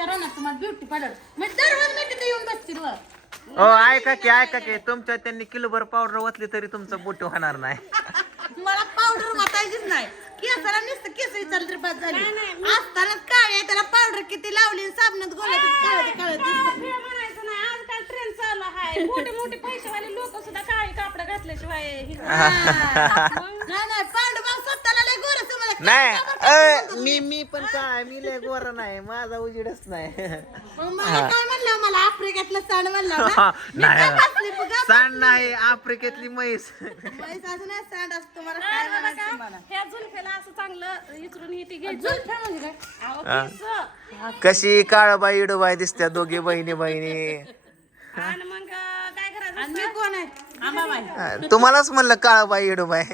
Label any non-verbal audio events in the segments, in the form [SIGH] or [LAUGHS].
आमच्या रानात तुम्हाला ब्युटी पार्लर मी दररोज मी तिथे येऊन बसतील व ओ ऐका की ऐका की. तुमच्या त्यांनी किलोभर पावडर ओतली तरी तुमचं बुट होणार नाही. [LAUGHS] मला पावडर वाटायचीच नाही. केसाला नुसतं केस विचारलं तरी बस झाली. असताना काळे आहे, त्याला पावडर किती लावली आणि साबणात गोळ्यात काळं काळं दिसतं. हे म्हणायचं नाही. आजकाल ट्रेंड चालू आहे. मोठे मोठे पैसेवाले लोक सुद्धा काळी कापड घातल्याशिवाय हे- नाही नाही पांडुबा स्वतःला लय गोरं समजलं. नाही अ, मी मी. पण काय मी लय गोरा नाही माझा उजेडच नाही. मग मला काय म्हणलं मला आफ्रिकेतलं सण म्हणलं ना? मी काय बसली? बघ, गप्प सांड नाही आफ्रिकेतली म्हैस. म्हैस असं नाही सांड असं तुम्हाला काय म्हणायचं तुम्हाला? ह्या जुलफ्याला असं चांगलं इचरून ही ती घ्यायचं जुलफ्या म्हणजे काय? अहो, केस. कशी काळबाई इडूबाई दिसत्या दोघी बहिणी बहिणी. आणि मग अं, काय करायचं आणि मी कोण आहे? आंबाबाई तुम्हालाच म्हणलं काळबाई इडूबाई.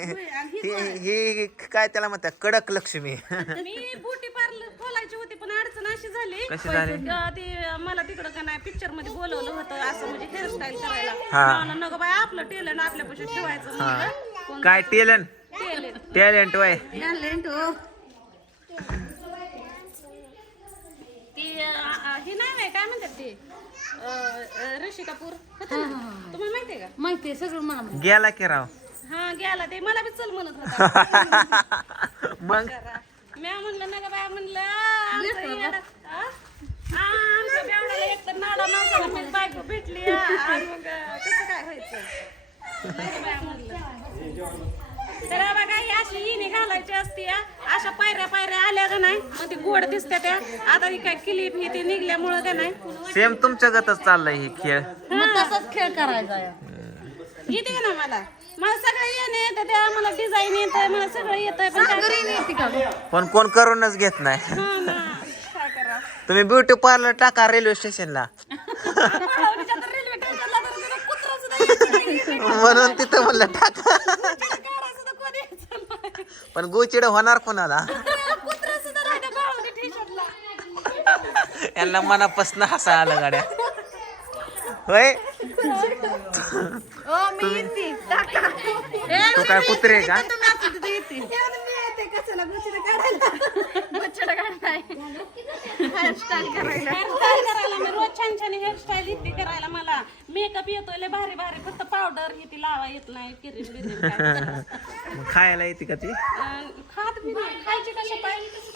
ही ही काय त्याला म्हणतात? कडक लक्ष्मी. [LAUGHS] मी ब्युटी पार्लर खोलायची होती पण अडचण अशी झाली. कशी झाली? ती मला तिकडं का नाही पिक्चरमध्ये बोलवलं होतं असं म्हणजे हेअरस्टाईल करायला. हा. म्हणलं, नको बाय आपलं टेलर आपल्यापाशी ठेवायचं म्हणलं. कोण काय टेलन टेलर टॅलेंट वय. टॅलेंट हो. ती अं, अं, ही नाही माहिती, काय म्हणतात ती? अं, अं, ऋषी कपूर. होतं ना? तुम्हाला माहितीये का? माहिती आहे सगळं मला माहिती. गेला की राव. हा गेला ते. मला बी चल म्हणत होता. [LAUGHS] मग? मी म्हणलं ना बाय म्हणलं आमचं येडं- हा? हा, आमच्या बेवड्याला एक तर नाडा बायको भेटली हा, आणि मग अं, कसं काय व्हायचं? नाही का बाया म्हणलं. तर बघा ही अशी इनी घालायची असते हा. अशा पायऱ्या पायऱ्या आल्या का नाही? मग ती गोड दिसते त्या. आता ही काय क्लिप ही ती निघल्यामुळं का नाही? सेम तुमच्या गतच चाललंय ही खेळ. मग तसाच खेळ करायचा आहे. येते का ना मला मला सगळं येणं येतं त्या मला डिझाईन येतं मला सगळं येतंय पण काय येते? पण कोण करूनच घेत नाही. हा ना काय करा तुम्ही ब्युटी पार्लर टाका रेल्वे स्टेशनला रेल्वे स्टेशनला तर तिथं कुत्रं सुद्धा येत नाही. म्हणून तिथं म्हणलं टाका. काढा सुद्धा कोणी यायचं नाही. पण गोचिड होणार कोणाला? कुत्रं सुद्धा नाही त्या पळवणी स्टेशनला. यांना मनापासून हसा आलं गाड्या. होय? येते तू काय कुत्रे आहे का? रोज छान छान हेअरस्टाईल येते करायला मला. मेकअप येतोय लय भारी भारी. फक्त पावडर ही ती लावा येत नाही किरीम बिरीम काय. [LAUGHS] मग खायला येते का ती? अं, खात बी नाही. खायची कशा? पाहिजे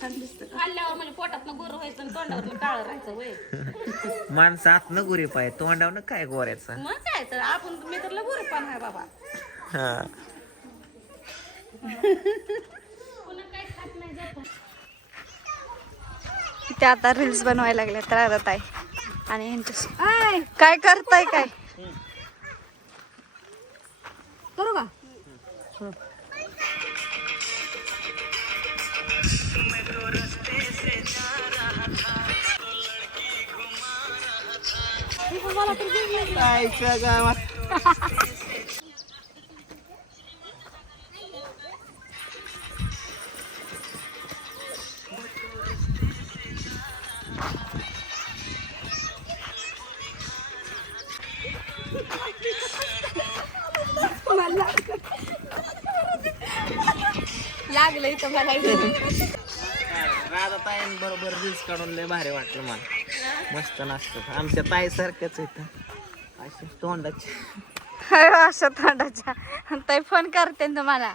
छान दिसतं खाल्ल्यावर म्हणजे पोटात गोर व्हायचं आणि तोंडावर काळं राहायचं वय. माणसं आत न गुरी पाय तोंडावनं काय गोऱ्याचं? मग काय तर आपण मी तर लगोर पण आहे बाबा. हा. ते आता रील्स बनवायला लागले तर अर्धात आहे आणि ह्यांच्या काय करताय काय? करू का? लागलं इथं मला राधा ताईन बरोबर रील्स काढून लय भारी वाटलं मला. मस्त नाचतात. आमच्या ताईसारखंच सारख्याच आहेत तोंडाच्या तोंडाचे. अशा तोंडाच्या. ताई फोन करते ना तुम्हाला.